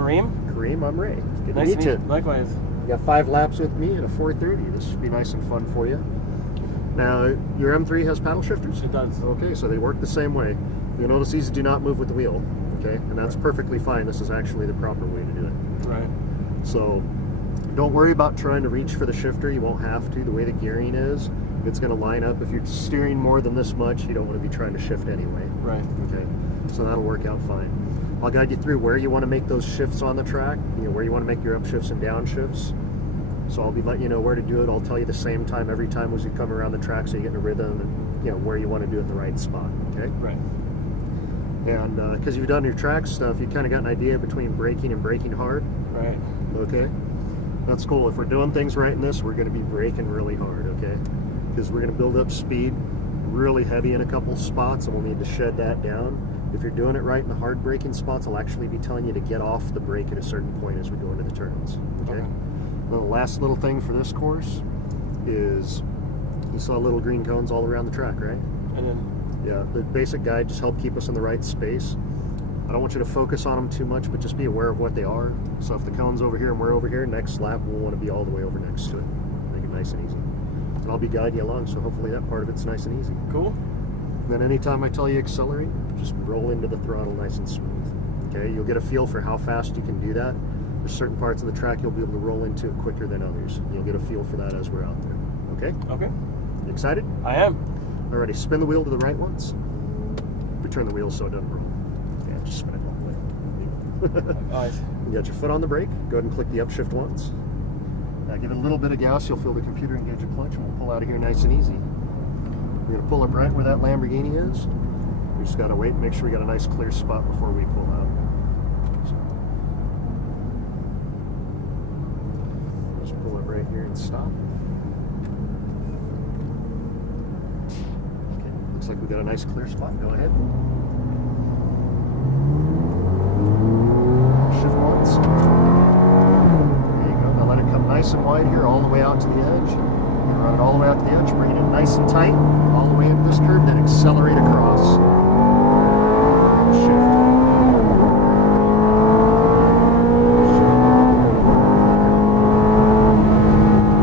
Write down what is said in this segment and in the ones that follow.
Karim. Karim, I'm Ray. Good Nice to meet you. Likewise. You got 5 laps with me and a 430. This should be nice and fun for you. Now, your M3 has paddle shifters? It does. Okay, so they work the same way. You'll notice these do not move with the wheel, okay? And that's perfectly fine. This is actually the proper way to do it. Right. So, don't worry about trying to reach for the shifter. You won't have to. The way the gearing is, it's going to line up. If you're steering more than this much, you don't want to be trying to shift anyway. Right. Okay, so that'll work out fine. I'll guide you through where you want to make those shifts on the track, where you want to make your upshifts and downshifts. So I'll be letting you know where to do it. I'll tell you the same time every time as you come around the track, so you get in a rhythm and where you want to do it in the right spot. Okay. Right. And because you've done your track stuff, you kind of got an idea between braking and braking hard. Right. Okay. That's cool. If we're doing things right in this, we're going to be braking really hard. Okay. Because we're going to build up speed really heavy in a couple spots, and we'll need to shed that down. If you're doing it right in the hard braking spots, I'll actually be telling you to get off the brake at a certain point as we go into the turns. Okay. The last little thing for this course is you saw little green cones all around the track, right? And then, yeah, the basic guide just helped keep us in the right space. I don't want you to focus on them too much, but just be aware of what they are. So if the cone's over here and we're over here, next lap we'll want to be all the way over next to it. Make it nice and easy. And I'll be guiding you along, so hopefully that part of it's nice and easy. cool. And then anytime I tell you accelerate, just roll into the throttle nice and smooth. Okay, you'll get a feel for how fast you can do that. There's certain parts of the track you'll be able to roll into it quicker than others. You'll get a feel for that as we're out there. Okay? Okay. You excited? I am. Alrighty, spin the wheel to the right once. Return the wheel so it doesn't roll. Yeah, just spin it all the way. Nice. You got your foot on the brake. Go ahead and click the upshift once. Now give it a little bit of gas. You'll feel the computer engage your clutch, and we'll pull out of here nice and easy. We're going to pull up right where that Lamborghini is. We just got to wait and make sure we got a nice clear spot before we pull out. So, just pull up right here and stop. Okay, looks like we got a nice clear spot. Go ahead. Shift once. There you go. Now let it come nice and wide here, all the way out to the edge. Run it all the way out to the edge, bring it in nice and tight, all the way into this curve, then accelerate across. Shift.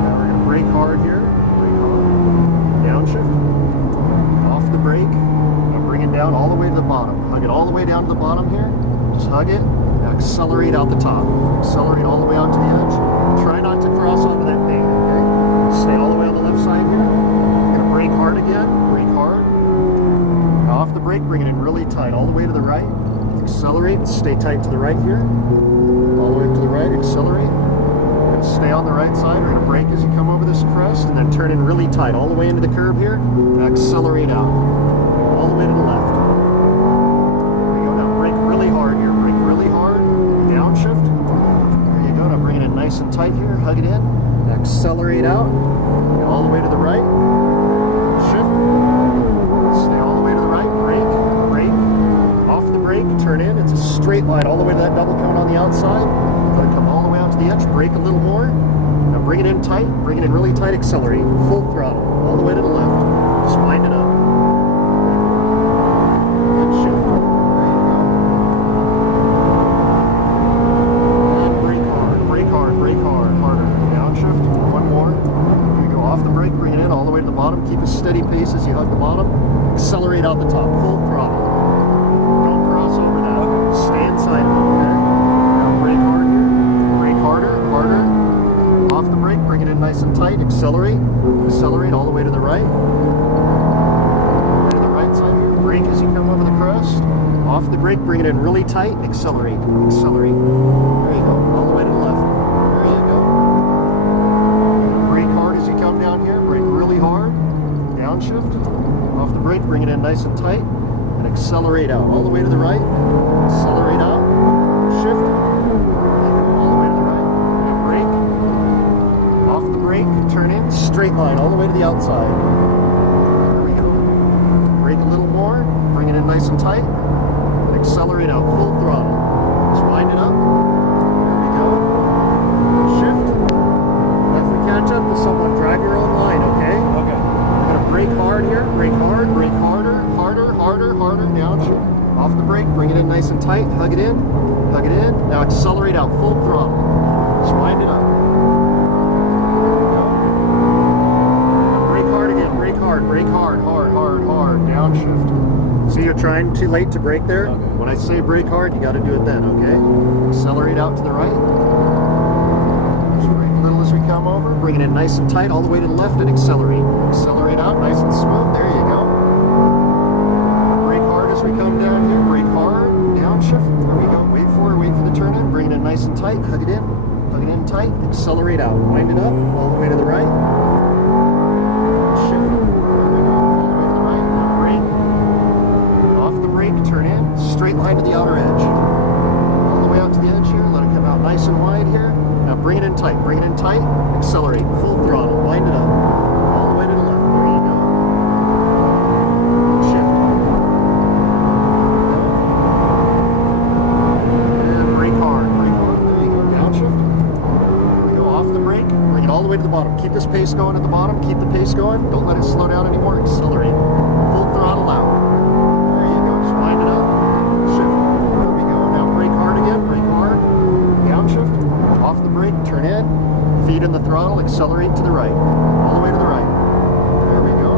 Now we're going to brake hard here. Brake hard. Downshift. Off the brake. Now bring it down all the way to the bottom. Hug it all the way down to the bottom here. Just hug it. Now accelerate out the top. Accelerate all the way out to the edge. Try not to cross onto that pavement. Stay all the way on the left side here. We're going to brake hard again. Brake hard. Now off the brake, bring it in really tight, all the way to the right. Accelerate and stay tight to the right here. All the way to the right, accelerate. We're going to stay on the right side. We're going to brake as you come over this crest, and then turn in really tight, all the way into the curve here. And accelerate out. All the way to the left. There you go. Now brake really hard here. Brake really hard. Downshift. There you go. Now bring it in nice and tight here. Hug it in. Accelerate out, all the way to the right, shift, stay all the way to the right, brake, off the brake, turn in, it's a straight line all the way to that double cone on the outside, let it come all the way out to the edge, brake a little more, now bring it in tight, bring it in really tight, accelerate, full throttle, all the way to the left, just wind it up, and shift, keep a steady pace as you hug the bottom. Accelerate out the top, full throttle. Don't cross over that. Stay inside of it, okay? Now brake hard here. Brake harder, harder. Off the brake, bring it in nice and tight. Accelerate. Accelerate all the way to the right. All the way to the right side here. Brake as you come over the crest. Off the brake, bring it in really tight. Accelerate. Accelerate. There you go. All the way to the left. There you go. Brake hard as you come down here. Brake really hard. Downshift, off the brake, bring it in nice and tight, and accelerate out, all the way to the right, accelerate out, shift, all the way to the right, and brake, off the brake, turn in, straight line, all the way to the outside, there we go, brake a little more, bring it in nice and tight, and accelerate out, full throttle, just wind it up, there we go, shift, that's the catch up to someone, drive your own line, okay? Okay. Brake hard here, brake hard, brake harder, harder, harder, harder, downshift. Off the brake, bring it in nice and tight, hug it in, now Now accelerate out, full throttle. Just wind it up. Brake hard again, brake hard, hard, downshift. See, you're trying too late to brake there? Okay. When I say brake hard, you got to do it then, okay? Accelerate out to the right. Just brake a little as we come over. Bring it in nice and tight all the way to the left and accelerate. Accelerate out, nice and smooth. There you go. Brake hard as we come down here. Brake hard, downshift. There we go. Wait for the turn in. Bring it in nice and tight. Hug it in. Hug it in tight. Accelerate out. Wind it up all the way to the right. Shift. There we go. All the way to the right. Now brake. Off the brake. Turn in. Straight line to the outer edge. All the way out to the edge here. Let it come out nice and wide here. Now bring it in tight. Bring it in tight. Accelerate. Full throttle. Wind it up. All the way to the left. There you go. Shift. And brake hard. Brake hard. There you go. Downshift. There we go. Off the brake. Bring it all the way to the bottom. Keep this pace going at the bottom. Keep the pace going. Don't let it slow down anymore. Accelerate. Full throttle out. There you go. Just wind it up. Shift. There we go. Now brake hard again. Brake hard. Downshift. Off the brake. Turn in. Feet in the throttle. Accelerate to the right. All the way to the right. There we go.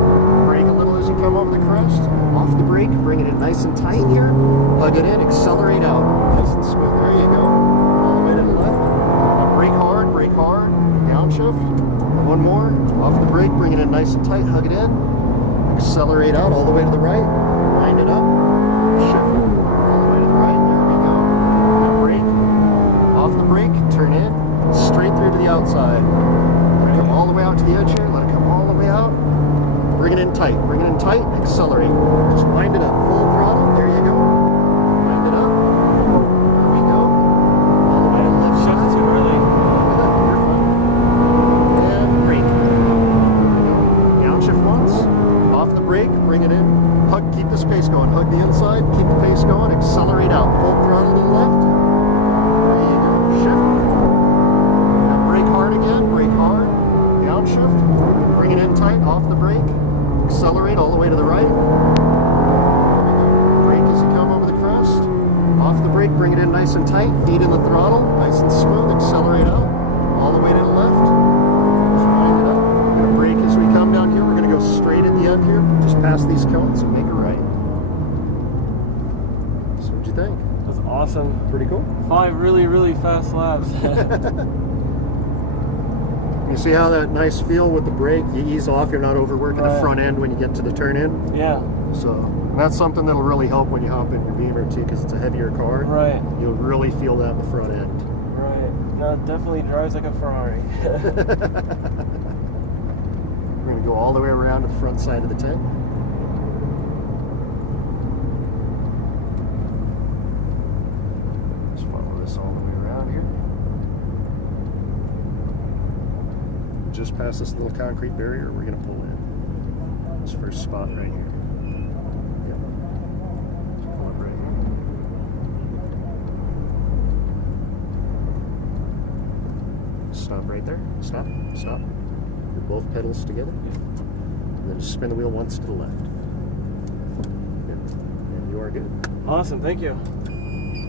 Brake a little as you come over the crest. Off the brake. Bring it in nice and tight here. Plug it in. Accelerate out. Nice and smooth. There you go. All the way to the left. Now brake hard. Brake hard. Downshift. One more. Off the brake. Bring it in nice and tight. Hug it in. Accelerate out all the way to the right. Wind it up. Shift. All the way to the right. There we go. Now brake. Off the brake. Turn in. Straight through to the outside. Let it come all the way out to the edge here. Let it come all the way out. Bring it in tight. Bring it in tight. Accelerate. Just wind it up. Full throttle. There you go. Wind it up. There we go. All the way to the left side. Shifted too early. You're fine. And brake. There we go. Downshift once. Off the brake. Bring it in. Hug. Keep this pace going. Hug the inside. Keep the pace going. Accelerate out. Full throttle to the left. There you go. Shift. Now brake hard again. Brake hard. Downshift. Bring it in tight. Off the brake. Accelerate all the way to the right. There we go. Brake as you come over the crest. Off the brake. Bring it in nice and tight. Feet in the throttle. Nice and smooth. Accelerate out. All the way to the left. Just wind it up. We're going to brake as we come down here. We're going to go straight at the end here. Just past these cones and make a right. So what'd you think? That's awesome. Pretty cool. 5 really, really fast laps. You see how that nice feel with the brake? You ease off, you're not overworking the Right. front end when you get to the turn in. Yeah. So that's something that'll really help when you hop in your Beamer too, because it's a heavier car. Right. You'll really feel that in the front end. Right. No, it definitely drives like a Ferrari. We're going to go all the way around to the front side of the tank. Just follow this all the way around here. Just past this little concrete barrier, we're going to pull in. This first spot right here. Yep. Just pull it right here. Stop right there. Stop. Stop. Put both pedals together. And then just spin the wheel once to the left. And you are good. Awesome. Thank you.